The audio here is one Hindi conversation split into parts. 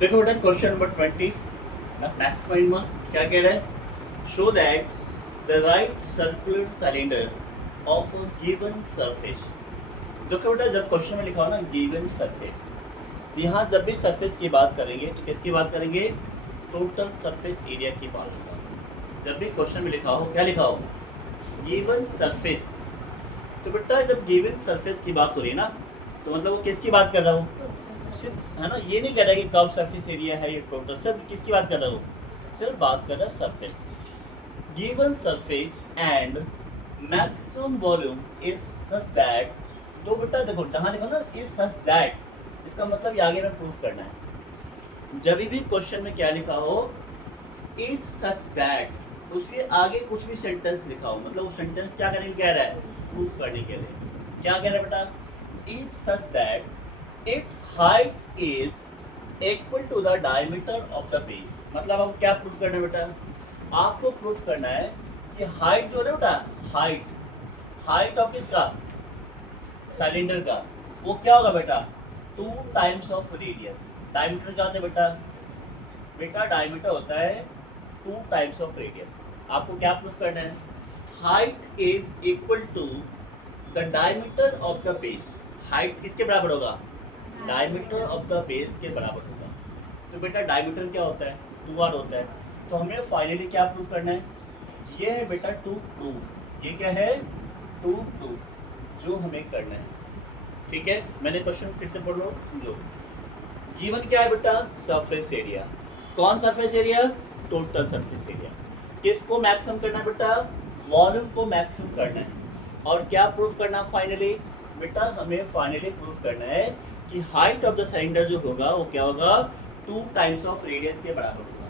देखो बेटा क्वेश्चन नंबर 20 मैथ्स माइंड में क्या कह रहा है, show that the right circular cylinder of a given surface. देखो बेटा जब क्वेश्चन में लिखा हो ना गिवन सरफेस, तो यहाँ जब भी सरफेस की बात करेंगे तो किसकी बात करेंगे, टोटल सरफेस एरिया की बात होगा। जब भी क्वेश्चन में लिखा हो, क्या लिखा हो, गिवन सरफेस, तो बेटा जब गिवन सरफेस की बात हो रही है ना, तो मतलब वो किसकी बात कर रहा हूँ, है ना, ये नहीं कह रहा कि कब सरफेस एरिया है ये टोटल, सिर्फ किसकी बात कर रहा हूँ, सिर्फ बात कर रहा है surface. Given surface and maximum volume is such that, तो बेटा देखो जहाँ लिखा ना इज सच दैट, इसका मतलब ये आगे में प्रूफ करना है। जब भी क्वेश्चन में क्या लिखा हो इज सच दैट, उससे आगे कुछ भी सेंटेंस लिखा हो, मतलब वो सेंटेंस क्या करने कह रहा है, प्रूफ करने के लिए। क्या कह रहा है बेटा, is such that its height is equal to the diameter of the base. मतलब आपको क्या प्रूफ करना है बेटा, आपको प्रूफ करना है कि हाइट जो है बेटा, हाइट ऑफ किसका, सिलेंडर का, वो क्या होगा बेटा, 2 टाइम्स ऑफ रेडियस। डायमीटर क्या होता है बेटा, बेटा डायमीटर होता है 2 टाइम्स ऑफ रेडियस। आपको क्या प्रूफ करना है, height is equal to the diameter of the base. Height किसके बराबर होगा, डायमीटर ऑफ द बेस के बराबर होगा। तो बेटा डायमीटर क्या होता है, 2r होता है। तो हमें फाइनली क्या प्रूफ करना है, ये है बेटा टू प्रूफ, ये क्या है, टू प्रूफ जो हमें करना है। ठीक है, मैंने क्वेश्चन फिर से पढ़ लो, गिवन क्या है बेटा, सरफेस एरिया। कौन surface area, total surface area. किसको मैक्सिमम करना है बेटा, वॉल्यूम को मैक्सिमम करना है। और क्या प्रूफ करना फाइनली बेटा, हमें फाइनली प्रूफ करना है कि हाइट ऑफ द सिलेंडर जो होगा वो क्या होगा, 2 टाइम्स ऑफ रेडियस के बराबर होगा।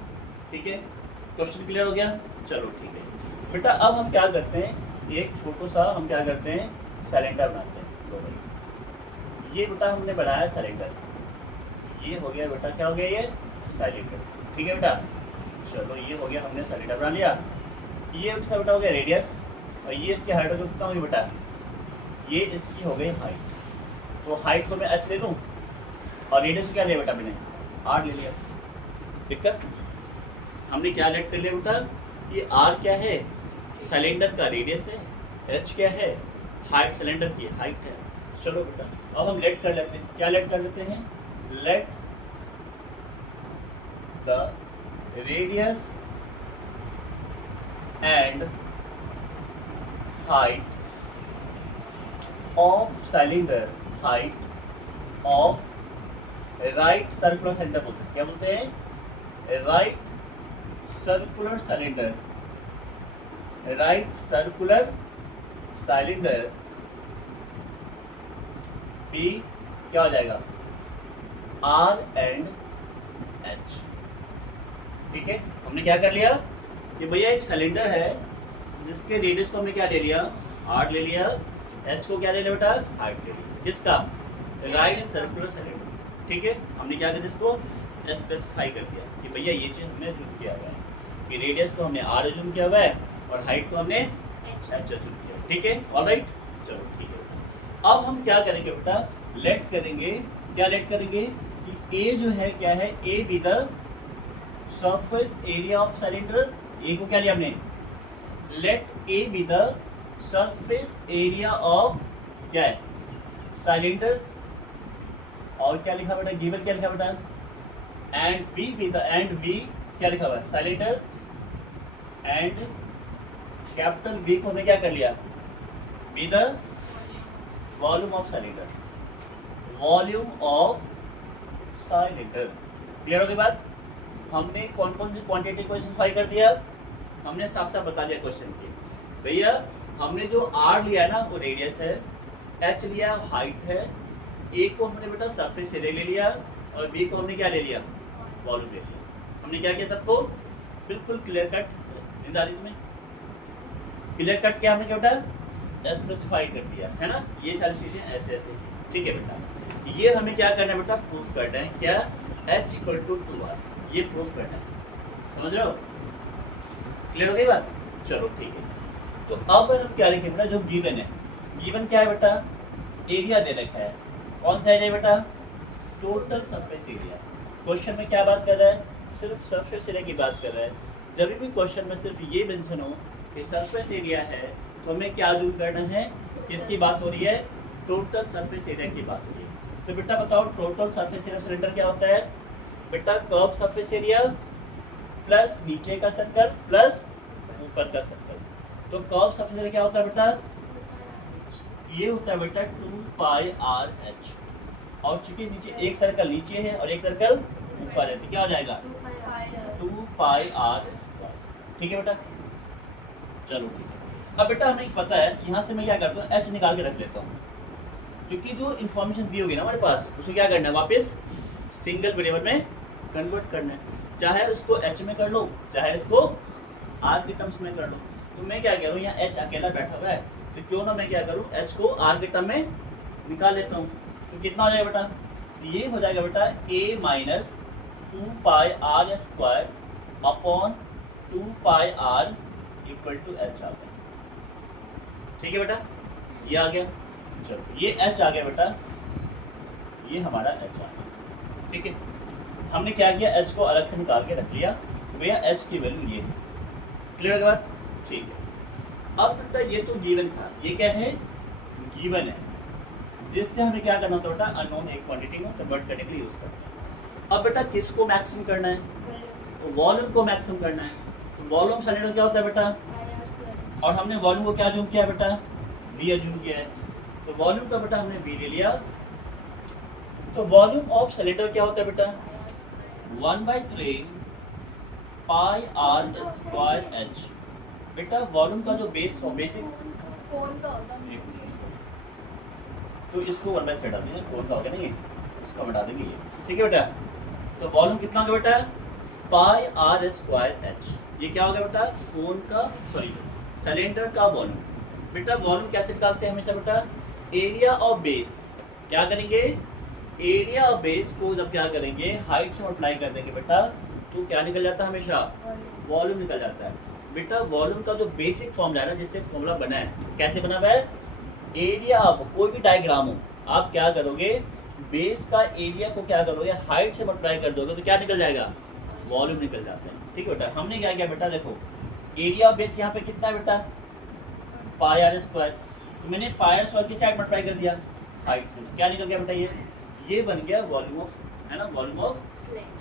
ठीक है, क्वेश्चन क्लियर हो गया, चलो ठीक है बेटा। अब हम क्या करते हैं, एक छोटा सा हम क्या करते हैं, सिलेंडर बनाते हैं। लो भाई, ये बेटा हमने बनाया सिलेंडर, ये हो गया बेटा, क्या हो गया ये, सिलेंडर। ठीक है बेटा, चलो ये हो गया, हमने सिलेंडर बना लिया। ये उसका बेटा हो गया रेडियस, और ये इसकी हाइट हो कितना होगी बेटा, ये इसकी हो गई हाइट। तो हाइट को मैं h ले लूँ, और रेडियस क्या लिया बेटा, मैंने r ले लिया। दिक्कत, हमने क्या लेट कर लिया बेटा कि r क्या है, सिलेंडर का रेडियस है, h क्या है, हाइट सिलेंडर की हाइट है। चलो बेटा अब हम लेट कर लेते हैं, क्या लेट कर लेते हैं, let the radius and height of cylinder, height of right circular cylinder बोलते हैं। क्या बोलते हैं, right circular cylinder, right circular cylinder be क्या हो जाएगा, आर एंड एच। ठीक है, हमने क्या कर लिया कि भैया एक सिलेंडर है जिसके रेडियस को हमने क्या ले लिया, आर ले लिया, एच को क्या ले लिया बेटा, हाइट ले लिया, किसका, राइट सर्कुलर सिलेंडर। ठीक है, हमने क्या कर दिया, इसको स्पेसिफाई कर दिया कि भैया ये चीज़ हमने जूम किया हुआ है कि रेडियस को हमने आर जूम किया हुआ है और हाइट को हमने एच जूम किया। ठीक है, ऑलराइट, चलो ठीक है। अब हम क्या करेंगे बेटा, लेट करेंगे, क्या लेट करेंगे कि ए जो है क्या है, A be the surface area of cylinder. A को क्या लिया हमने, let A be the surface area of क्या है, सिलेंडर। और क्या लिखा बेटा, गिवन क्या लिखा बेटा, and V be the, and V क्या लिखा हुआ है, सिलेंडर, एंड कैपिटल वी को हमने क्या कर लिया, be the volume of cylinder, volume of cylinder. Clear हो गई बात, हमने कौन कौन सी क्वांटिटी को स्पेसिफाई कर दिया, हमने साफ साफ बता दिया क्वेश्चन के, भैया हमने जो आर लिया है ना वो रेडियस है, एच लिया हाइट है, ए को हमने बेटा सरफेस एरिया ले लिया, और बी को हमने क्या ले लिया, वॉल्यूम ले लिया। हमने क्या किया, सबको बिल्कुल क्लियर कट निर्धारित में, क्लियर कट क्या हमने क्या बेटा स्पेसिफाई कर दिया है ना, ये सारी चीज़ें ऐसे ऐसे। ठीक है बेटा, ये हमें क्या करना है बेटा, प्रूफ करना है, क्या, h इक्वल टू 2r, ये प्रूफ करना है। समझ रहे हो, क्लियर हो गई बात, चलो ठीक है। तो अब हम क्या लिखेंगे बेटा, जो गिवन है, गिवन क्या है बेटा, एरिया दे रखा है, कौन सा एरिया बेटा, टोटल सरफेस एरिया। क्वेश्चन में क्या बात कर रहा है, सिर्फ सरफेस एरिया की बात कर रहा है। जब भी क्वेश्चन में सिर्फ ये मेंशन हो कि सरफेस एरिया है तो हमें क्या जूम करना है, किसकी बात हो रही है, टोटल सरफेस एरिया की बात हो रही है। तो बेटा बताओ टोटल सरफेस एरिया सिलेंडर क्या होता है, बेटा कर्व सरफेस एरिया प्लस नीचे का सर्कल प्लस ऊपर का सर्कल। तो कर्व सरफेस एरिया क्या होता है बेटा, ये होता है बेटा 2πr(h) और चूंकि नीचे एक सर्कल नीचे है और एक सर्कल ऊपर है तो क्या हो जाएगा 2πr²। ठीक है बेटा, चलो ठीक है। अब बेटा हमें पता है, यहाँ से मैं क्या करता हूँ h निकाल के रख लेता हूँ, क्योंकि जो इन्फॉर्मेशन दी होगी ना हमारे पास उसको क्या करना है, वापस सिंगल वेरिएबल में कन्वर्ट करना है। चाहे उसको h में कर लो चाहे इसको r के टर्म्स में कर लो। तो मैं क्या करूँ, यहाँ h अकेला बैठा हुआ है तो क्यों ना मैं क्या करूँ, h को r के टर्म में निकाल लेता हूँ। तो कितना हो जाएगा बेटा, ये हो जाएगा बेटा a minus 2πr² upon 2πr equal to h आ गया। ठीक है बेटा, ये आ गया। चलो ये h आ गया बेटा, ये हमारा h आ गया। ठीक है, हमने क्या किया, h को अलग से निकाल के रख लिया, भैया h की वैल्यू ये है। क्लियर बात, ठीक है। अब बेटा ये तो गिवन था, ये क्या है, गिवन है, जिससे हमें क्या करना होता है बेटा, अननोन एक क्वांटिटी को कन्वर्ट करने के लिए यूज करते हैं। अब बेटा किसको मैक्सिमम करना है, तो वॉल्यूम को मैक्सिमम करना है। तो वॉल्यूम सिलेंडर क्या होता है बेटा, और हमने वॉल्यूम को क्या जूम किया है बेटा, v जूम किया है। तो वॉल्यूम का बेटा हमने v ले लिया। तो वॉल्यूम ऑफ सिलेंडर क्या होता है बेटा, 1/3 πr²h। बेटा वॉल्यूम का जो बेस बेसिक कौन का होता है, तो इसको 1/3 हटा देंगे, कोण का हो गया नहीं, इसको हटा देंगे ये। ठीक है बेटा, तो वॉल्यूम कितना होगा बेटा, πr²h। ये क्या होगा बेटा, कोण का, सॉरी सिलेंडर का वॉल्यूम। बेटा वॉल्यूम कैसे निकालते हैं हमेशा बेटा, एरिया ऑफ बेस। क्या करेंगे, एरिया ऑफ बेस को जब क्या करेंगे हाइट से मल्टीप्लाई कर देंगे बेटा, तो क्या निकल जाता है, हमेशा वॉल्यूम निकल जाता है। बेटा वॉल्यूम का जो बेसिक फॉर्मूला है ना, जिससे फॉर्मूला बना है, कैसे बना हुआ है, एरिया ऑफ कोई भी डायग्राम हो, आप क्या करोगे, बेस का एरिया को क्या करोगे, हाइट से मल्टीप्लाई कर दोगे तो क्या निकल जाएगा, वॉल्यूम निकल जाता है। ठीक है बेटा, हमने क्या किया बेटा, देखो एरिया ऑफ बेस यहाँ पे कितना है बेटा, πr²। तो मैंने πr² की साइड मल्टीप्लाई कर दिया हाइट से, क्या निकल गया बेटा, ये बन गया वॉल्यूम ऑफ, है ना, वॉल्यूम ऑफ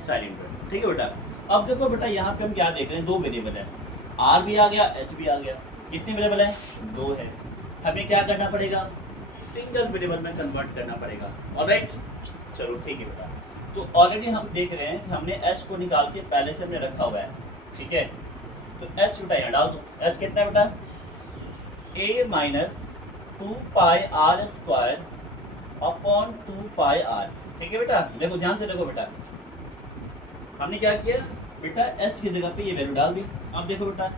सिलेंडर। ठीक है बेटा, अब देखो बेटा यहाँ पे हम क्या देख रहे हैं, दो वेरिएबल है, r भी आ गया h भी आ गया। कितने वेरिएबल है, दो है। हमें क्या करना पड़ेगा, सिंगल वेरिएबल में कन्वर्ट करना पड़ेगा। ऑलराइट, चलो ठीक है बेटा। तो ऑलरेडी हम देख रहे हैं कि हमने h को निकाल के पहले से हमने रखा हुआ है। ठीक है, तो h बेटा यहाँ डाल दो। h कितना है बेटा, a minus 2πr² upon 2πr। ठीक है बेटा, देखो ध्यान से देखो बेटा, हमने क्या किया बेटा, h की जगह पे ये वैल्यू डाल दी। अब देखो बेटा,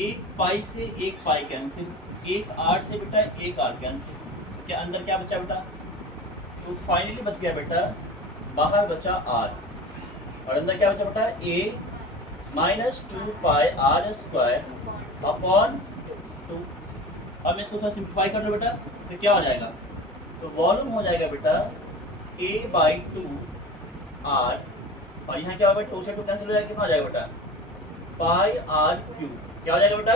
एक पाई से एक पाई कैंसिल, एक r से बेटा एक r कैंसिल, तो क्या अंदर क्या बचा बेटा, तो फाइनली बच गया बेटा, बाहर बचा r और अंदर क्या बचा बेटा, a माइनस 2πr² अपॉन 2। अब इसको थोड़ा सिंप्लीफाई कर लो बेटा, तो क्या हो जाएगा, तो वॉल्यूम हो जाएगा बेटा a/2r, और यहाँ क्या होगा, 2 से 2 कैंसिल हो जाएगा, कितना हो जाएगा बेटा, πr³। क्या हो जाएगा बेटा,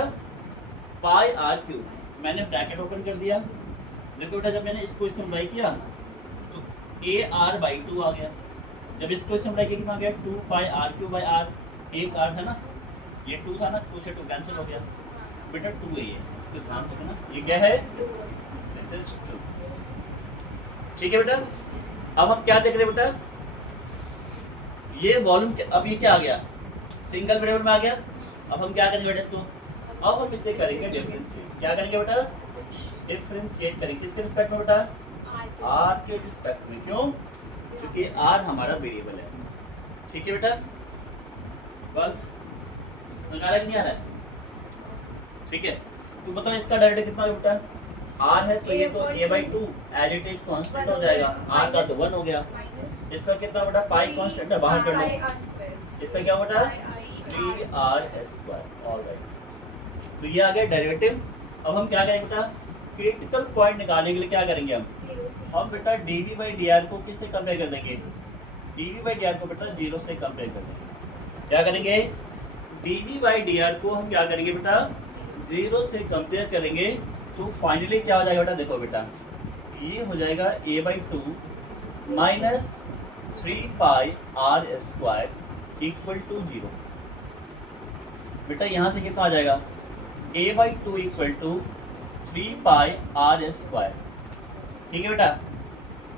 πr³। मैंने ब्रैकेट ओपन कर दिया। देखो बेटा, जब मैंने इसको सिंप्लाई किया तो ar/2 आ गया। जब इसको सिंप्लाई किया कितना आ गया, 2πr³/r, एक r था ना, ये 2 था ना, 2 से 2 कैंसिल हो गया बेटा, 2 है ये, तो ध्यान से ना, ये क्या है, दिस इज 2। ठीक है बेटा, अब हम क्या देख रहे हैं बेटा, ये वॉल्यूम, अब ये क्या आ गया, सिंगल वेरिएबल में आ गया। अब हम क्या करेंगे बेटा इसको, अब हम इसे करेंगे डिफरेंशिएट। क्या करेंगे बेटा, डिफरेंशिएट करेंगे, किसके रिस्पेक्ट में बेटा, r के रिस्पेक्ट में। क्यों, क्योंकि r हमारा वेरिएबल है। ठीक है बेटा, बस समझ आ रहा है कि नहीं आ रहा है, ठीक है। तो बताओ इसका डायरेक्ट कितना है बेटा, r है तो ये तो a/2 as it is constant हो जाएगा, r का तो 1 हो गया। इसका कितना बेटा, पाई कांस्टेंट है, बाहर कर लो, इसका क्या बेटा 3r²। ऑलराइट, तो ये आ गया डेरिवेटिव। अब हम क्या करेंगे बेटा, क्रिटिकल पॉइंट निकालने के लिए क्या करेंगे हम बेटा dv/dr को किससे कंपेयर कर देंगे, dv बाई dr को बेटा 0 से कंपेयर कर देंगे। क्या करेंगे? dv बाई dr को हम क्या करेंगे बेटा? 0 से कंपेयर करेंगे तो फाइनली क्या हो जाएगा बेटा? देखो बेटा, ये हो जाएगा a by 2 minus 3 pi r square equal to 0। बेटा यहाँ से कितना आ जाएगा? a by 2 equal to 3 pi r square. ठीक है बेटा,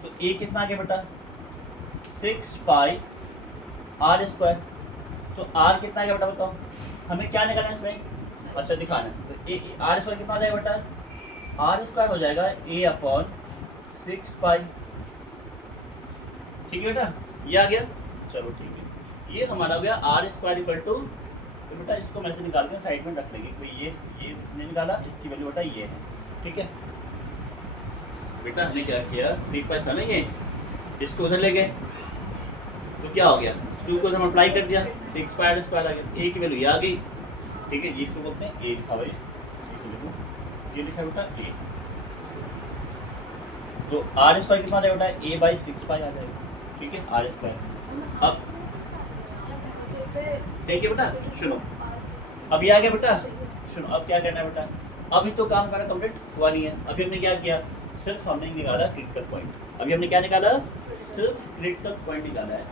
तो a कितना आ गया बेटा? 6 पाई r स्क्वायर। तो r कितना आ गया बेटा बताओ? हमें क्या निकालना है इसमें? अच्छा दिखाना है। तो r स्क्वायर कितना आ जाएगा बेटा? r स्क्वायर हो जाएगा a अपॉन 6 पाई। ठीक है बेटा, ये आ गया। चलो ठीक है, ये हमारा हो गया r स्क्वायर इक्वल टू, तो बेटा इसको मैं से निकाल के साइड में रख लेंगे। कोई ये नहीं निकाला, इसकी वैल्यू बेटा ये है। ठीक है बेटा, हमने क्या किया? 3 पाई था ना ये, इसको उधर ले गए तो क्या हो गया? 2 को उधर मल्टीप्लाई कर दिया, 6 पाई r स्क्वायर आ गया। a की वैल्यू ये आ गई। ठीक है, ये इसको बोलते हैं a लिखा भाई, ये लिखा बेटा a। तो r स्क्वायर कितना आ जाएगा बेटा? a बाई 6 पाई आ जाएगा। ठीक है, r स्क्वायर। अब ठीक है बेटा, सुनो, अब ये आ गया बेटा। सुनो, अब क्या करना है बेटा? अभी तो काम हमारा कंप्लीट हुआ नहीं है। अभी हमने क्या किया? सिर्फ हमने निकाला क्रिटिकल पॉइंट। अभी हमने क्या निकाला? सिर्फ क्रिटिकल पॉइंट निकाला है।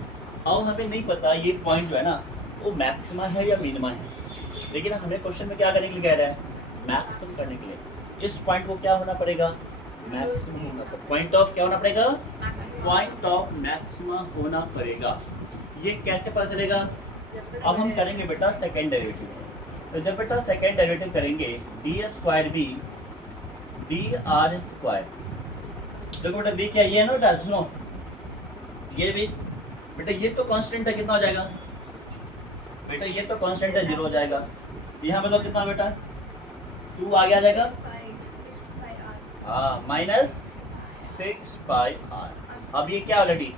अब हमें नहीं पता ये पॉइंट जो है ना वो मैक्सिमा है या मिनिमा है, लेकिन हमें क्वेश्चन में क्या करने के लिए कह रहा है? मैक्सिमम करने के लिए। इस पॉइंट को क्या होना पड़ेगा? मैक्सिमम होना पड़ेगा। पॉइंट ऑफ क्या होना पड़ेगा? पॉइंट ऑफ मैक्सिमा होना पड़ेगा। ये कैसे पता चलेगा? अब हम करेंगे बेटा सेकेंड डेरिवेटिव। तो जब बेटा सेकेंड डेरिवेटिव करेंगे D square B D R square. देखो बेटा बी क्या ये है ना बेटा, सुनो ये भी बेटा ये तो कांस्टेंट है, कितना हो जाएगा बेटा? ये तो कांस्टेंट है, 0 हो जाएगा। यहाँ बताओ कितना बेटा? 2 आगे आ जाएगा, हाँ माइनस 6 पाई आर। अब ये क्या ऑलरेडी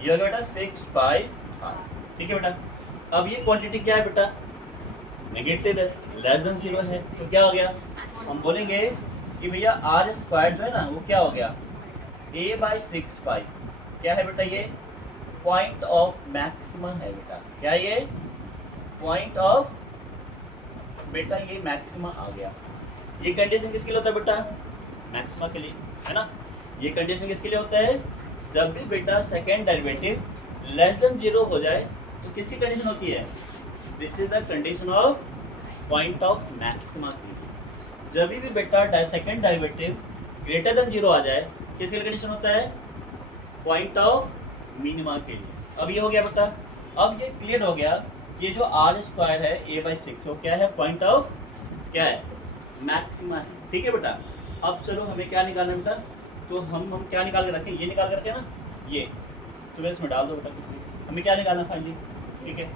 ये हो गया बेटा 6 पाई आर। ठीक है बेटा, अब ये क्वांटिटी क्या है बेटा? नेगेटिव है, लेस देन 0 है। तो क्या हो गया? हम बोलेंगे कि भैया आर स्क्वायर जो है ना वो क्या हो गया? a बाई 6 पाई। क्या है बेटा? ये पॉइंट ऑफ मैक्सिमा है बेटा। क्या ये पॉइंट ऑफ बेटा? ये मैक्सिमा आ गया। ये कंडीशन किसके लिए होता है बेटा? मैक्सिमा के लिए, है ना। ये कंडीशन किसके लिए होता है? जब भी बेटा सेकेंड डेरिवेटिव लेस देन 0 हो जाए तो किसकी कंडीशन होती है? This is the condition of point of maxima की। जब भी बेटा सेकेंड डेरिवेटिव ग्रेटर देन 0 आ जाए किसके लिए कंडीशन होता है? पॉइंट ऑफ मिनिमा के लिए। अब ये हो गया बेटा, अब ये क्लियर हो गया। ये जो आर स्क्वायर है a बाई 6 वो क्या है? पॉइंट ऑफ क्या है? मैक्सिमा है। ठीक है बेटा, अब चलो हमें क्या निकालना है बेटा? तो हम क्या निकाल के रखें? ये निकाल के रखें ना, ये तो मैं इसमें डाल दो बेटा। हमें क्या निकालना फाइनली? ठीक है,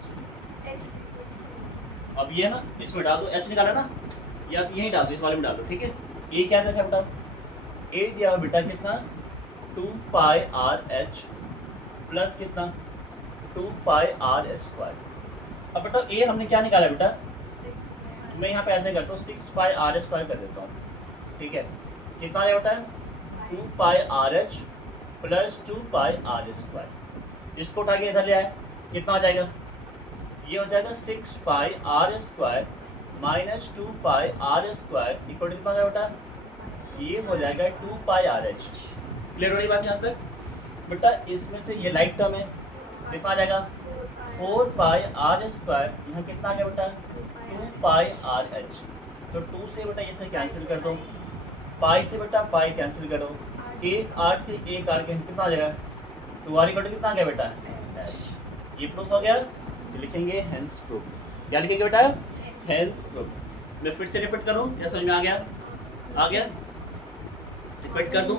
अब ये ना इसमें डाल दो, एच निकाला ना, या तो यहीं डाल दो, इस वाले में डाल दो। ठीक है, ये क्या देखा बेटा? ए दिया हुआ बेटा कितना? 2 पाई आर एच प्लस कितना? 2 पाई आर स्क्वायर। अब बेटा ए हमने क्या निकाला बेटा? मैं यहाँ पे ऐसे करता हूँ, 6 पाई आर स्क्वायर कर देता हूँ। ठीक है, कितना आया बेटा? 2 pi r h plus 2 pi r square. इसको उठा के इधर ले आए, कितना आ जाएगा? ये हो जाएगा 6 pi r square minus 2 pi r square equal to कितना हो जाएगा बेटा? ये हो जाएगा 2 पाई आर एच। क्लियर हो रही बात यहाँ तक बेटा? इसमें से ये लाइक टर्म है, कितना आ जाएगा? 4 पाई आर स्क्वायर। यहाँ कितना आ गया बेटा? 2 पाई आर एच। तो 2 से बेटा ये से कैंसिल कर दो, पाई से बेटा पाई कैंसिल करो, एक आर से एक आर के कितना आ जाएगा? 2 आर इक्वल टू कितना आ गया बेटा? एच। ये प्रूफ हो गया। तो लिखेंगे हेंस प्रूफ। क्या लिखेंगे बेटा? Hence proof. मैं फिर से रिपीट करूँ या समझ में आ गया? आ गया? रिपीट कर दूँ?